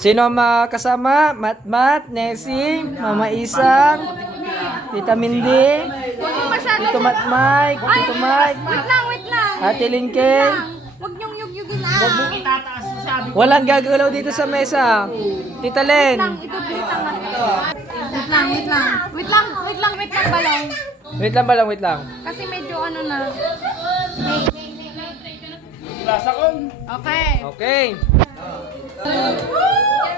Sino ang makasama? Matmat, Nessie, Mama Isang, Tita Mindy, Tito Matmay, Tito Mike, Wait lang. Ate Linken. Huwag niyong yugyugin na. Huwag mong itataas yung sabi ko. Walang gagalaw dito sa mesa. Tita Len. Wait lang, balong. Wait lang. Kasi medyo ano na. Lasa ko. Okay. Okay.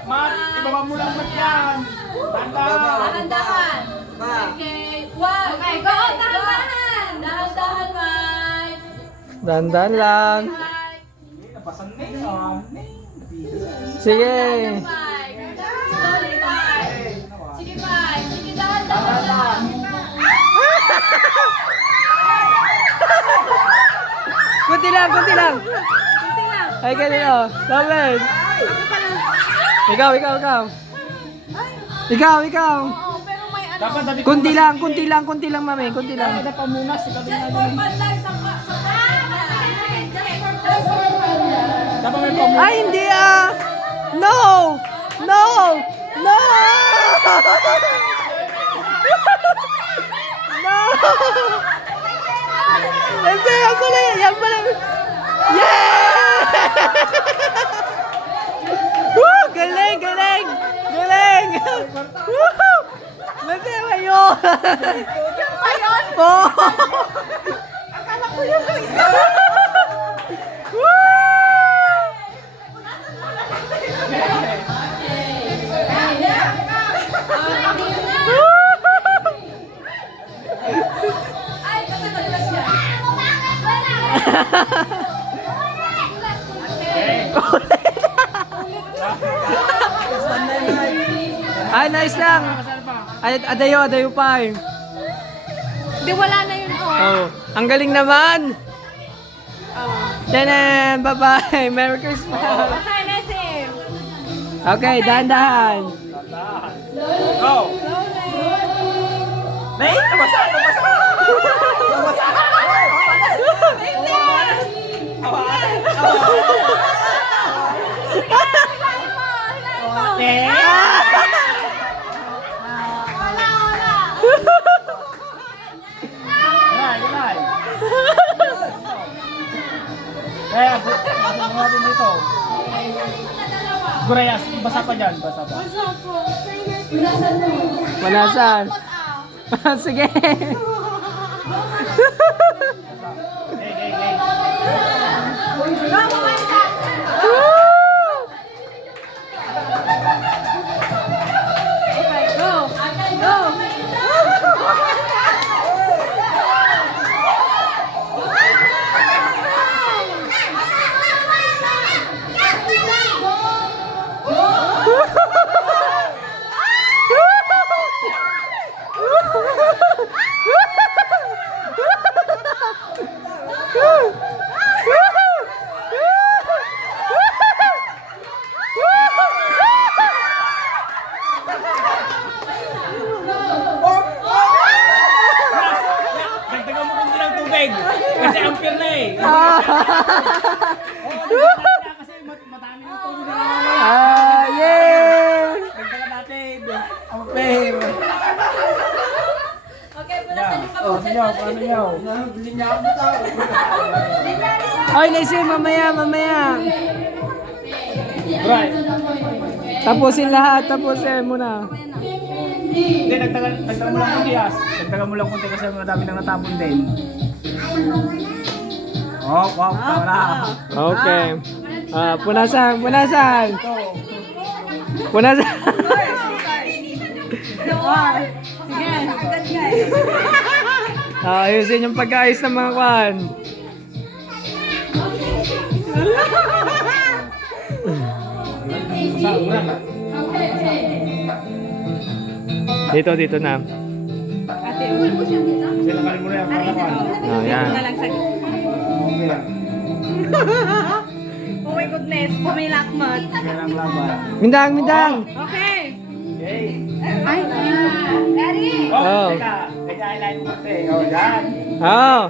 Mat, ibaba mo lang mat yan. Banda. Dahan-dahan. Okay, one. Okay, go. Dahan-dahan. Dahan-dahan, Mike. Dandan lang. Napasan na yun. Sige. Mike. Slowly, Mike. Sige, Mike. Sige, dahan-dahan. Kunti lang. Kunti lang. Ay, ganito. Laban. Ikaw. Oo, pero may ano. Dapat dati Kunti lang, mami. Kunti lang. Dapat pamunas. Ikaw din Just na for yun. fun lang sa Dapat may pamunas. Ay, hindi ah. No. No. No. No. Hindi, yan pala. Yan pala. Yeah! Woo! Galing! Woo! Masaya yun! Yung pa yun? Oh! Akala ko yung isa. Ay, kasi madalas yan. Ay, nice lang! Ay, adayo pa eh. Di, wala na yun. Oh, ang galing naman! Tanan! Bye-bye! Merry Christmas! Okay, Nessie. Okay, dahan-dahan! Go. Nay, nabasa. Ilay. Eh, basa mo natin dito. Gurayas, basa pa dyan, basa pa. Manasan? Sige! Dagdagan mo kundi ng tubig. Kasi ampere na eh. Kasi matami ng tubig na naman. Yeah! Dagdagan natin. Ampere. Okay, punasan yung Oh, kabutan. paano nyo? Linya mo tao. Ay, Nessie, mamaya! Right. Tapusin lahat, tapusin muna. Hindi, dagdagan mo lang kunti as. Dagdagan mo lang kunti kasi madami nang natapon din. Oh, wow, tama. Okay. Punasan! Ayusin yung pagkaayos ng mga kwan. Dito na. Ate, uwan mo siya dito. Kasi nakalin mo na yan, para kan. Oh, yan. Na lang sa... Okay lang. Oh my goodness, pumilakmat. Yan ang laban. Mindang! Okay. Okay. Ay, Ready? Oh. Teka. Teka, highlight mo konti. Oh, yan. Oh.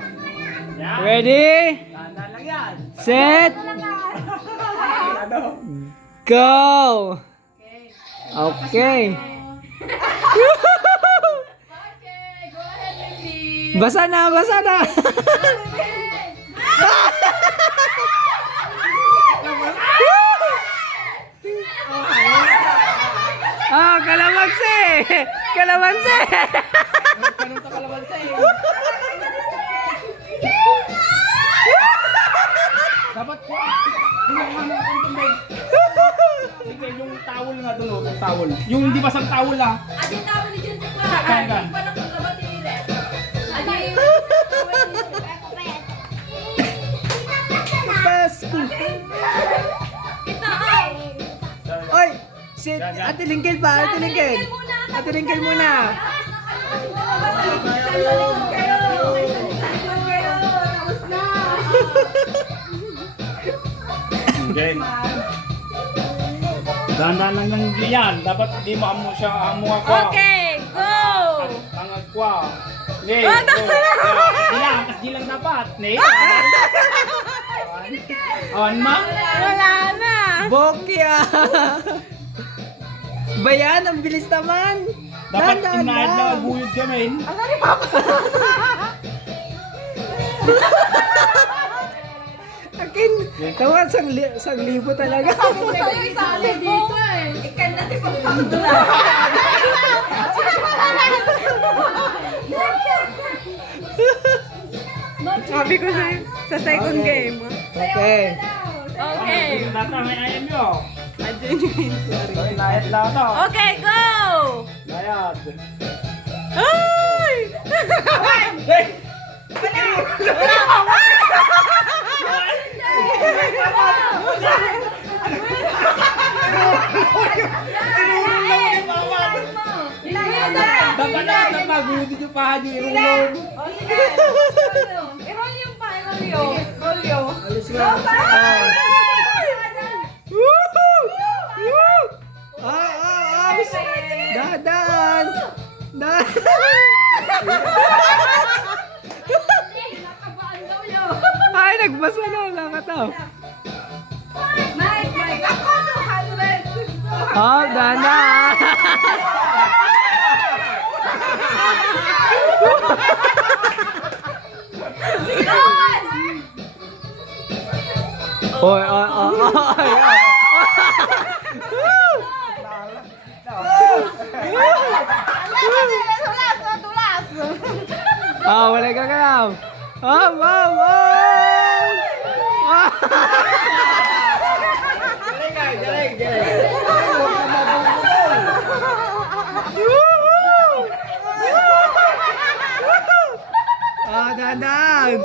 Yan. Ready? Tandaan lang yan. Set! Ano? Go! Okay. Okay, go ahead, Lindy. Basa na, basa na. Ah, kalamansi! Kalamansi! Ganun sa kalamansi. Dapat ko. Sige, yung towel nga doon, yung towel. Yung hindi basang towel ah. Adi tawag ni Jen pa. Kain ka. Hindi pa nakagabat ni Ire. Adi. Pasko! Kita ay. Oy! Si Ate Lingkil pa, Ate Lingkil. Ate Lingkil muna. Then, dahan-dahan lang ng yan. Dapat di mo amo siya, amo ako. Okay, go! Tangag ko. Ne, Ah, go. Kas di lang dapat. Ne. Awan ma. Wala na! Bokya! Bayan, ang bilis naman. Dapat Dahan-dahan inaad lang. na aguyod kami. Akin, tawag sang libo talaga. Sa'yo isali dito eh. Ikan natin pang pangdula. Sabi ko sa second Okay. game. Okay. Okay. Tata, may ayam nyo. Adrenaline. Inayat lang ito. Okay, go! Nayad. Ay! Hey! Dapat na magudi yung pahan yung irulong. I-roll yung pa, roll yung. Alis nga. Woohoo! Woo! Ah! Dadan! Dadan! Nakabaan daw yun. Ay, nagbasa na. Nakataw. Mike, ako 200. Oh, Dana! Oy, oy, oy, oy, oy. Ah, wala ka galaw. Oh, wow, wow! Ah, dahan-dahan.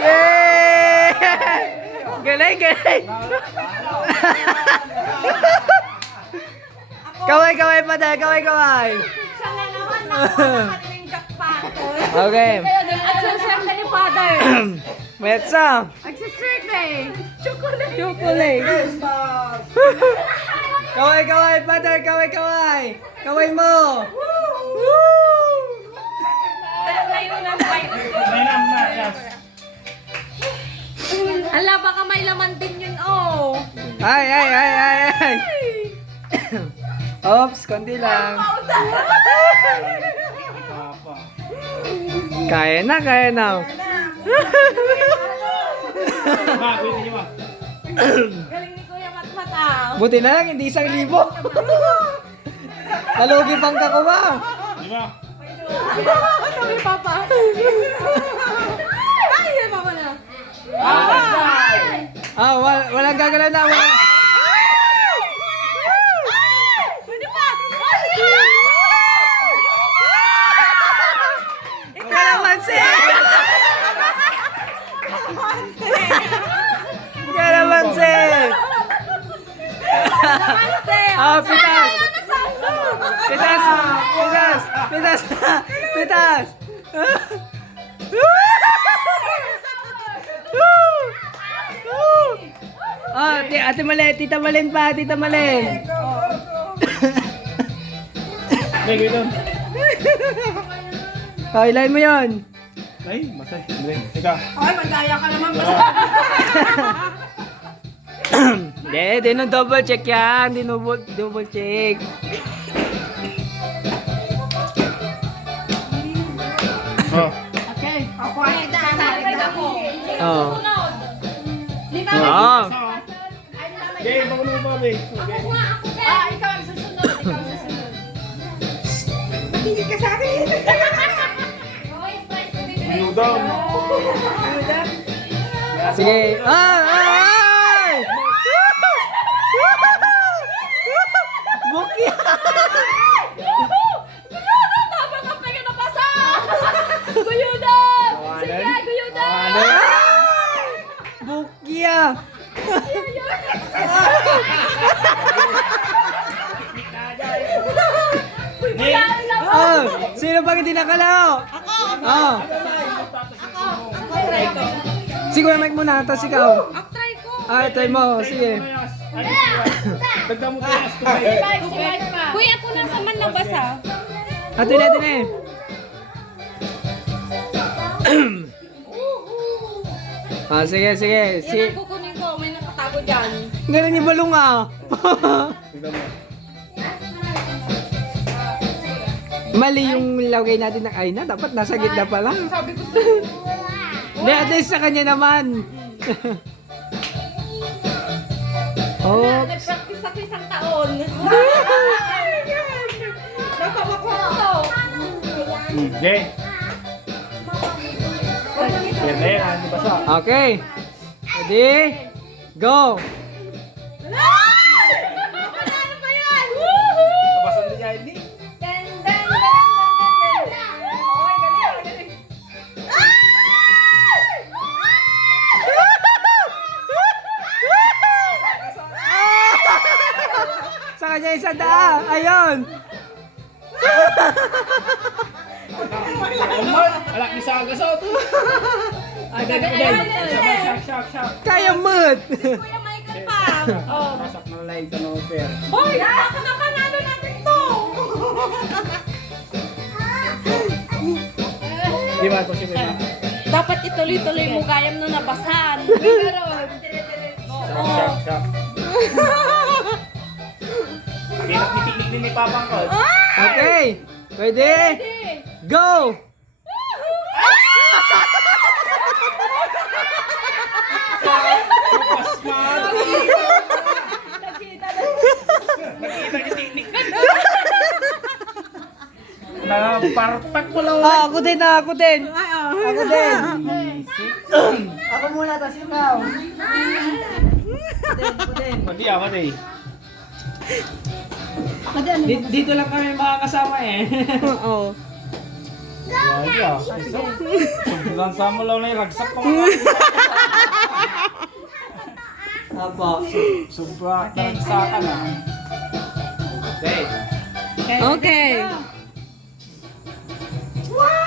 Yay! Galing, galing. Kaway, kaway pa dahil, kaway, kaway. Siya na naman nakakataling kakpato. Okay. At sa siyempre ni Father. Metsa. Nagsisirte. Chocolate. Chocolate. Kaway, kaway, father, kaway, kaway. Kaway mo. Ngayon ang virus. May na, yes. Ala, baka may laman din yun, oh. Ay, ay, ay, ay, ay. Oops, konti lang. Papa. Kaya na, kaya na. Ma, wait niyo ma. Galing ni Kuya Matmat, ah. Buti na lang, hindi 1,000. Nalugi pang kakuha. Di ba? Sabi Papa. Ay, yan Papa na. Ah, walang gagalaw na. Pwede pa. Kalamansi! Oh, pitas! Pitas! Pitas! Pitas! Pitas! Oh, Ate Malen, Tita Malen pa, Tita Malen. May gawin. Oh, ilahin mo yun. Ay, masay. Hindi. Teka. Ay, magaya ka naman. Hindi nung double check yan. Hindi double check. Oh. Okay. Ako ay sasabi ako. Oh. Di ba? Oh. Okay, magulo mo pa, be. Okay. Ikaw ang susunod. Ikaw ang susunod. Makinig ka sa akin. Yudam. Sige. Ay! Buki! Tama ka pa yung napasa! Guyuda! Sige, guyuda! Buki ah! Oh, sino pang hindi nakalaw? Ako! Oh. Sige, Mike muna, tapos ikaw. Try ko! Try mo, sige. Dagdag mo pa yung astuay. Kuya, ako nasa man nabasa. Ito na. Sige. Yan ang kukunin ko. May nakatago dyan. Ganun yung balong ah. Tignan mo. Mali yung lagay natin ng ay na. Dapat nasa gitna pala. Sabi ko Hindi, at least sa kanya naman. Oh. nag-practice ako isang taon. Nakabakuha ko. Okay. Yan na yan. Hindi basa. Okay. Ready? Go. Ano ba yan? Nabasa na niya, hindi. Sa kanya isa daa. Ayun. Alak ni Sagasot. Shock. Kaya mood. Kuya Michael pa. Oh. Masak na live ka no, fair. Hoy, baka na panalo natin to. Di ba ito si Bena? Dapat ituloy-tuloy mo kayam na nabasan. Ganon. Shock. Hirap ni Tiknik ni Papang ko. Okay. Ready? Go. Pasman! Nakita ni Tiknik. Partak mo lang. Ako din. Ako din. Ako muna, tas ikaw. Ako din. Pati ako din. Dito lang kami makakasama eh. Oo. Kaya. Sobrang sama lang na yung ragsak ko mga. Apo. Sobrang ragsakan ah. Okay. Okay.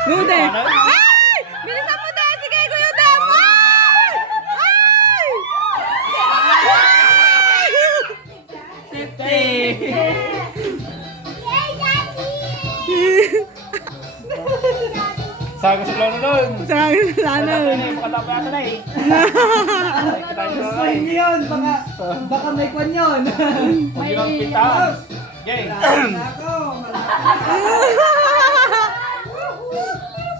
Good day. Ay! Bilisan mo din! Sige, Kuya Dam! Ay! Safety. Sago sa plano nun. Sabi sa Makatapa yata na eh. Gusto niyo yun. Baka may kwan yun. Huwag yun ang pitas. Okay.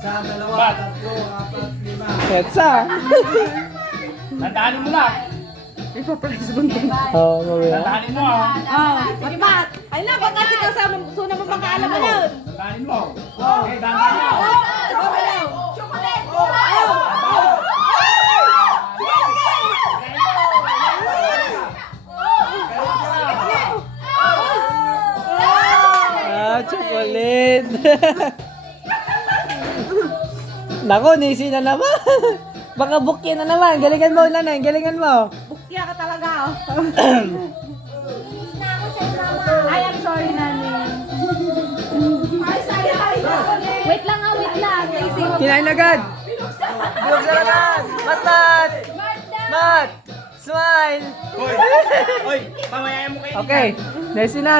Sa dalawa, Bat. 3, 4, 5, 6. Petsa. Tandaanin mo lang. Oo, mamaya. Tandaanin mo ah. Sige, Mat! Ay na, baka ikaw sa suna mo makaalam mo yun! Tandaanin mo. Okay, tandaan mo. Chocolate! Chocolate. Nako, nisi na naman. Baka bukya na naman. Galingan mo, Lanay. Galingan mo. Bukya ka talaga, oh. Na ako sa mama. sorry, Nani. Wait lang, wait lang. Easy. Kinain agad. Binuksan agad. Mat! Mat! Smile! Hoy, pamayayan mo kayo. Okay. Nessie na.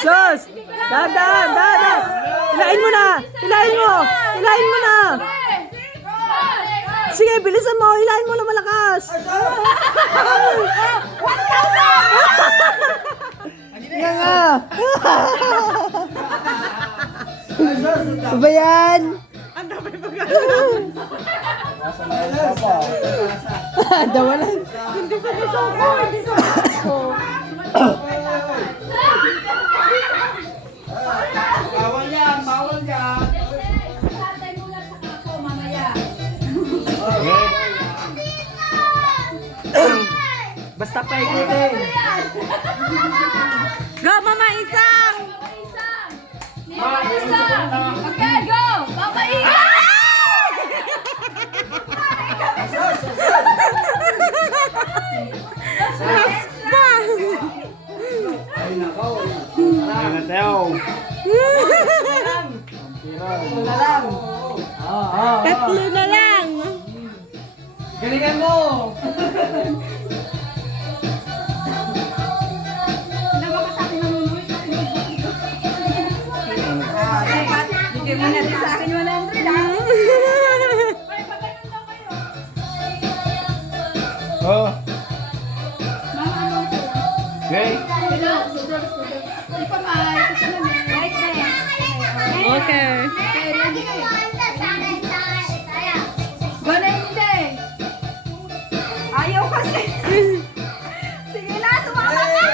Sus! Dahan. Hilain mo na. Hilain mo na. Sige, bilisan mo. Hilain mo na malakas. Nga. Ano ba yan? Dawalan. Bawal yan. Basta paikutin. Go, Mama Isang! Okay, go! Mama Isang! Tatlo na lang. Galingan mo. Bigyan mo natin sa akin 100 ha. Oh. Okay. Okay. Ayaw kasi. Sige na, sumama ka.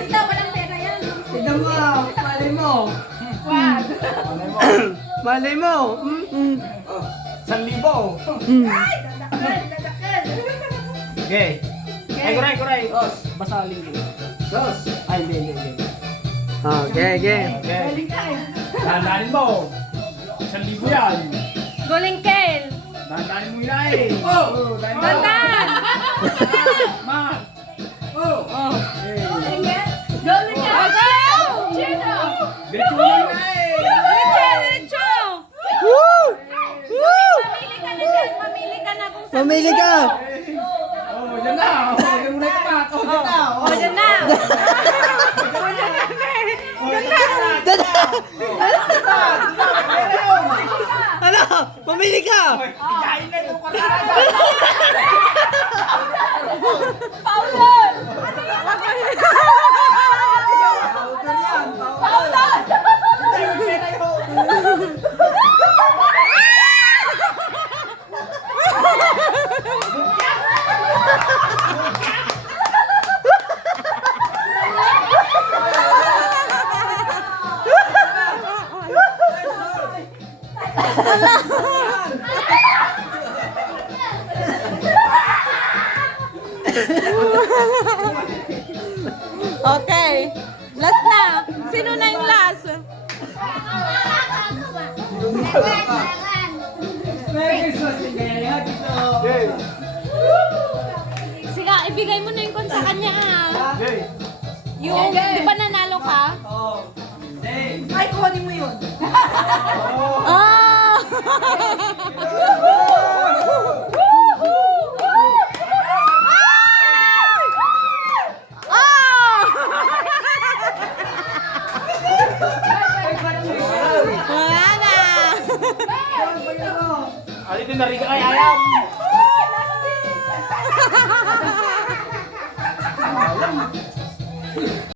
Ito, walang pera yan. Tignan mo. Malay mo. Wag. Malay mo. 1,000. Ay, dadakal. Okay. Ay, kuray. Basalin ko. Ay, hindi. Okay. Okay. Galing ka eh. Dandanin mo. 1,000 yan. Golingkel! Dandanin mo yan eh. Oh! Dandan! Ma! Oh! Golingkel! Okay! Chino! Dito mo yan eh. Diretso! Woo! Woo! Mamili ka na dyan. Mamili ka na kung saan. Mamili ka. Oh, yan na. Yan mo na yung mat. Oh, yan na. O, dyan na. Ano? Mamili ka. Igayin na yung Paulon! Okay. Last na. Sino na yung last? Sige, ibigay mo na yung kon sa kanya ah. Yung, di ba nanalo ka? Ay, kuhanin mo yun. Ah! Wala na! Alito na rin ka kay Ayam.